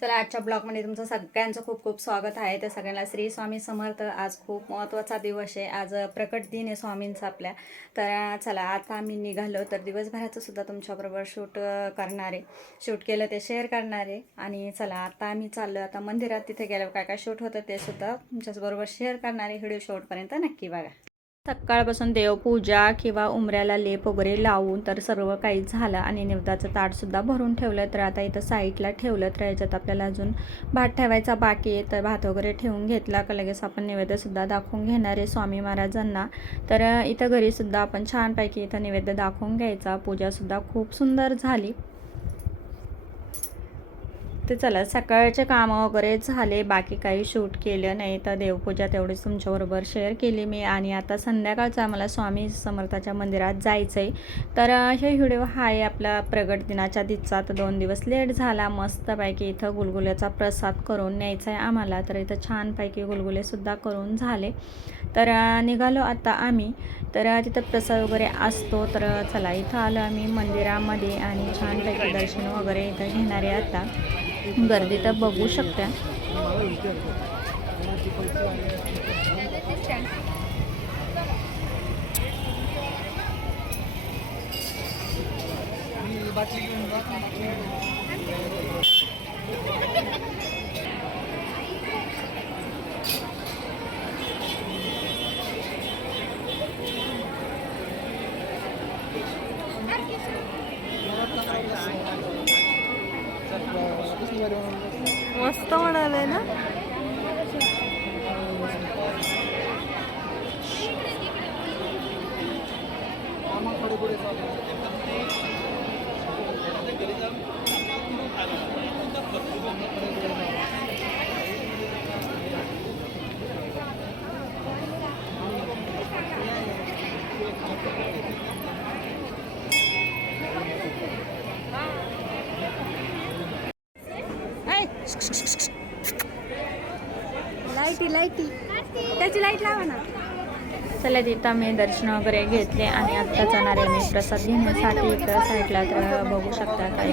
चला आजच्या ब्लॉगमध्ये तुमचं सगळ्यांचं खूप खूप स्वागत आहे. तर सगळ्यांना श्री स्वामी समर्थ. आज खूप महत्त्वाचा दिवस आहे. आज प्रकट दिन आहे स्वामींचा आपल्या. तर चला आता आम्ही निघालो. तर दिवसभराचं सुद्धा तुमच्याबरोबर शूट करणार आहे. शूट केलं ते शेअर करणार आहे. आणि चला आता आम्ही चाललो आता मंदिरात तिथे गेल्यावर काय काय शूट होतं ते सुद्धा तुमच्याचबरोबर शेअर करणार आहे. व्हिडिओ शेवटपर्यंत नक्की बघा. सकाळपासून देवपूजा किंवा उमऱ्याला लेप वगैरे लावून तर सर्व काही झालं आणि निवदाचं ताटसुद्धा भरून ठेवलं. तर आता इथं साईडला ठेवलं तर याच्यात आपल्याला अजून भात ठेवायचा बाकी आहे. तर भात वगैरे ठेवून घेतला का लगेच आपण नैवेद्यसुद्धा दाखवून घेणार आहे स्वामी महाराजांना. तर इथं घरीसुद्धा आपण छानपैकी इथं नैवेद्य दाखवून घ्यायचा. पूजासुद्धा खूप सुंदर झाली. ते चला सकाळचे कामं वगैरे झाले बाकी काही शूट केलं नाही तर देवपूजा तेवढीच तुमच्याबरोबर शेअर केली मी. आणि आता संध्याकाळचा आम्हाला स्वामी समर्थाच्या मंदिरात जायचं आहे तर हे व्हिडिओ हा आहे आपला प्रगट दिनाच्या दिसचा तर दोन दिवस लेट झाला मस्तपैकी इथं गुलगुल्याचा प्रसाद करून न्यायचा आहे आम्हाला. तर इथं छानपैकी गुलगुलेसुद्धा करून झाले. तर निघालो आता आम्ही. तर तिथं प्रसाद वगैरे असतो. तर चला इथं आलो आम्ही मंदिरामध्ये आणि छानपैकी दर्शन वगैरे इथं घेणारे आता. गर्दी तर बघू शकता. मस्त म्हणाले ना? लाईटी लाईटी. त्याची लाइट लावा ना. चला तिथं आम्ही दर्शन वगैरे घेतले आणि आत्ता जाणार आहे मी प्रसाद घेण्यासाठी. इकडं साईडला तर बघू शकता काही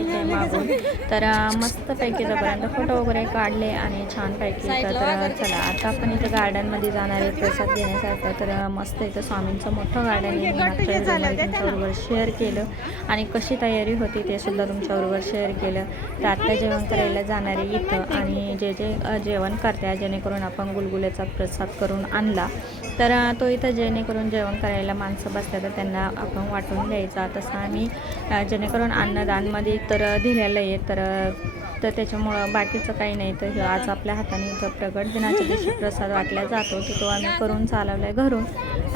इथे मागून. तर मस्तपैकी तोपर्यंत फोटो वगैरे काढले आणि छानपैकी तर चला आता आपण इथं गार्डनमध्ये जाणार आहे प्रसाद घेण्यासाठी. तर मस्त इथं स्वामींचं मोठं गार्डन आहे. मी तुमच्याबरोबर शेअर केलं. आणि कशी तयारी होती ते सुद्धा तुमच्याबरोबर शेअर केलं. तर आत्ता जेवण करायला जाणार आहे इथं. आणि जे जे जेवण करते जेणेकरून आपण गुलगुल्याचा प्रसाद करून आणला. तर तो इथं जेणेकरून जेवण करायला माणसं बसतात तर त्यांना आपण वाटून द्यायचा. तसं आम्ही जेणेकरून अन्नदानमध्ये तर दिलेलं आहे तर तर त्याच्यामुळं बाकीचं काही नाही. तर हे आज आपल्या हाताने इथं प्रगट दिनाच्या दिवशी प्रसाद वाटला जातो तर तो आम्ही करून चालवला आहे घरून.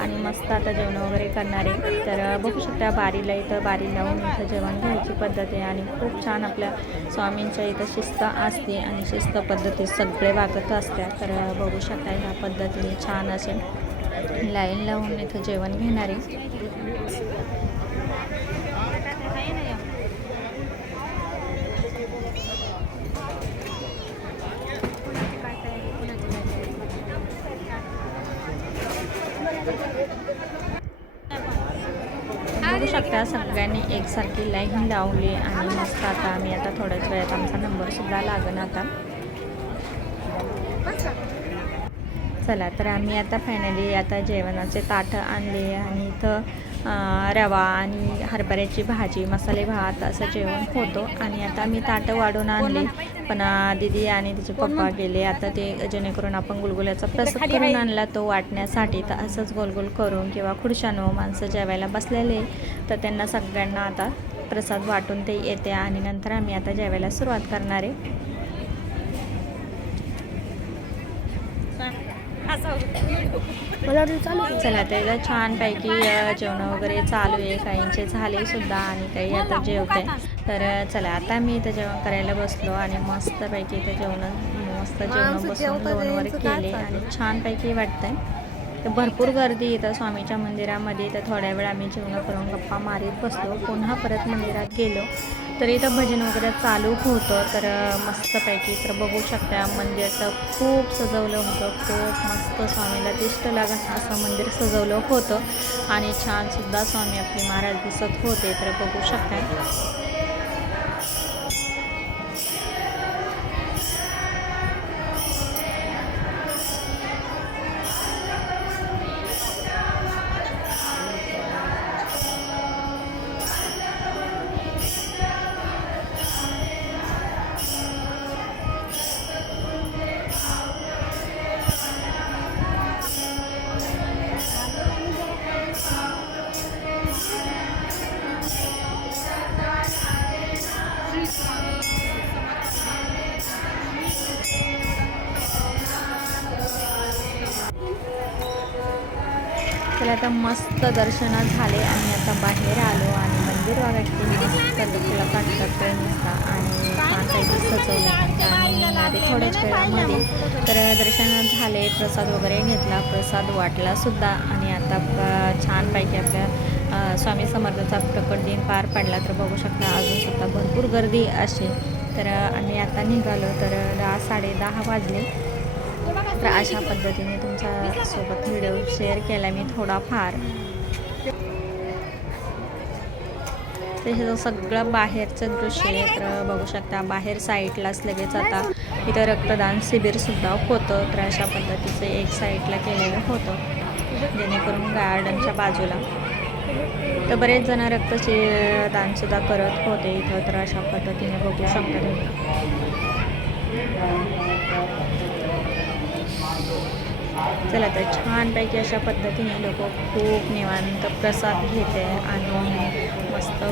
आणि मस्त आता जेवण वगैरे करणार आहे. तर बघू शकता बारीला इथं बारी लावून इथं जेवण घ्यायची पद्धत आहे. आणि खूप छान आपल्या स्वामींच्या इथं शिस्त असते आणि शिस्त पद्धती सगळे वागत असतात. तर बघू शकता ह्या पद्धतीने छान असे लाईन लावून इथं जेवण घेणारे बघू शकता सगळ्यांनी एकसारखी लाईन लावली आणि मस्त आता आम्ही आता थोड्याच वेळात आमचा नंबरसुद्धा लागण आता. चला तर आम्ही आता फायनली आता जेवणाचे ताटं आणले आणि इथं रवा आणि हरभऱ्याची भाजी मसाले भात असं जेवण होतं. आणि आता मी ताटं वाढून आणली. पण दीदी आणि तिचे पप्पा गेले. आता ते जेणेकरून आपण गुलगुल्याचा प्रसाद करून आणला तो वाटण्यासाठी. तर असंच गोलगोल करून किंवा खुर्शानो माणसं जेवायला बसलेले तर त्यांना सगळ्यांना आता प्रसाद वाटून ते येते आणि नंतर आम्ही आता जेवायला सुरुवात करणार आहे. मला चालू तर छानपैकी जेवण वगैरे चालू आहे. काहींचे झाले सुद्धा आणि काही आता जेवते तर चला आता मी इथं जेवण करायला बसलो आणि मस्तपैकी इथं जेवण मस्त जेवण बसून यांचं काय केले? आणि छानपैकी वाटतंय. तर भरपूर गर्दी येतं स्वामीच्या मंदिरामध्ये. तर थोड्या वेळ आम्ही जेवण करून गप्पा मारीत बसलो. पुन्हा परत मंदिरात गेलो. तर इथं भजन वगैरे चालू होतं. तर मस्तपैकी तर बघू शकता मंदिरचं खूप सजवलं होतं. खूप मस्त स्वामीला दिष्ट लागण असं मंदिर सजवलं होतं. आणि छानसुद्धा स्वामी आपले महाराज दिसत होते. तर बघू शकता. चला आता मस्त दर्शन झाले आणि आता बाहेर आलो आणि मंदिर बघा किती मस्त तुला वाटतं नुसता आणि छानपैकी सजवलं आणि आधी थोड्याच वेळामध्ये तर दर्शन झाले प्रसाद वगैरे घेतला प्रसाद वाटला सुद्धा. आणि आता छानपैकी आपल्या स्वामी समर्थाचा प्रकट दिन पार पडला. तर बघू शकता अजूनसुद्धा भरपूर गर्दी असे तर आम्ही आता निघालो. तर दहा साडे दहा वाजले. तर अशा पद्धतीने तुमच्यासोबत व्हिडिओ शेअर केला मी थोडाफार. तर हे जो सगळं बाहेरचं दृश्य आहे तर बघू शकता बाहेर साईडलाच लगेच आता इथं रक्तदान शिबिरसुद्धा होतं तर अशा पद्धतीचं एक साईडला केलेलं होतं जेणेकरून गार्डनच्या बाजूला. तर बरेच जण रक्तचे दानसुद्धा करत होते इथं तर अशा पद्धतीने बघू शकता तुम्ही. चला तर छानपैकी अशा पद्धतीने लोक खूप निवांत प्रसाद घेते आणि मस्त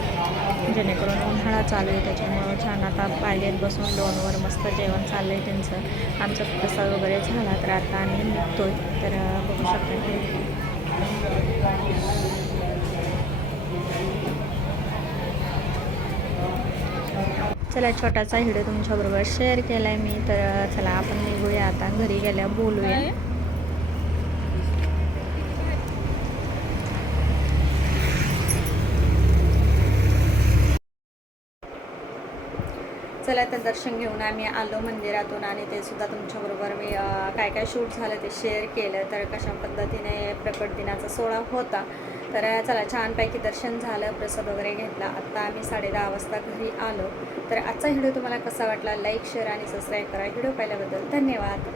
जेणेकरून उन्हाळा चालू आहे त्याच्यामुळं छान आता पायलेत बसून लोनवर मस्त जेवण चाललं आहे त्यांचं. आमचा प्रसाद वगैरे झाला तर आता आम्ही निघतोय. तर बघू शकता चला छोटासा व्हिडिओ तुमच्याबरोबर शेअर केला आहे मी. तर चला आपण निघूया. आता घरी गेल्या बोलूया. चला तर दर्शन घेऊन आम्ही आलो मंदिरातून आणि ते सुद्धा तुमच्याबरोबर मी काय काय शूट झालं ते शेअर केलं. तर कशा पद्धतीने प्रकट दिनाचा सोहळा होता. तर चला छानपैकी दर्शन झालं प्रसाद वगैरे घेतला. आत्ता आम्ही साडे दहा वाजता घरी आलो. तर आजचा व्हिडिओ तुम्हाला कसा वाटला? लाईक शेअर आणि सबस्क्राईब करा. व्हिडिओ पाहिल्याबद्दल धन्यवाद.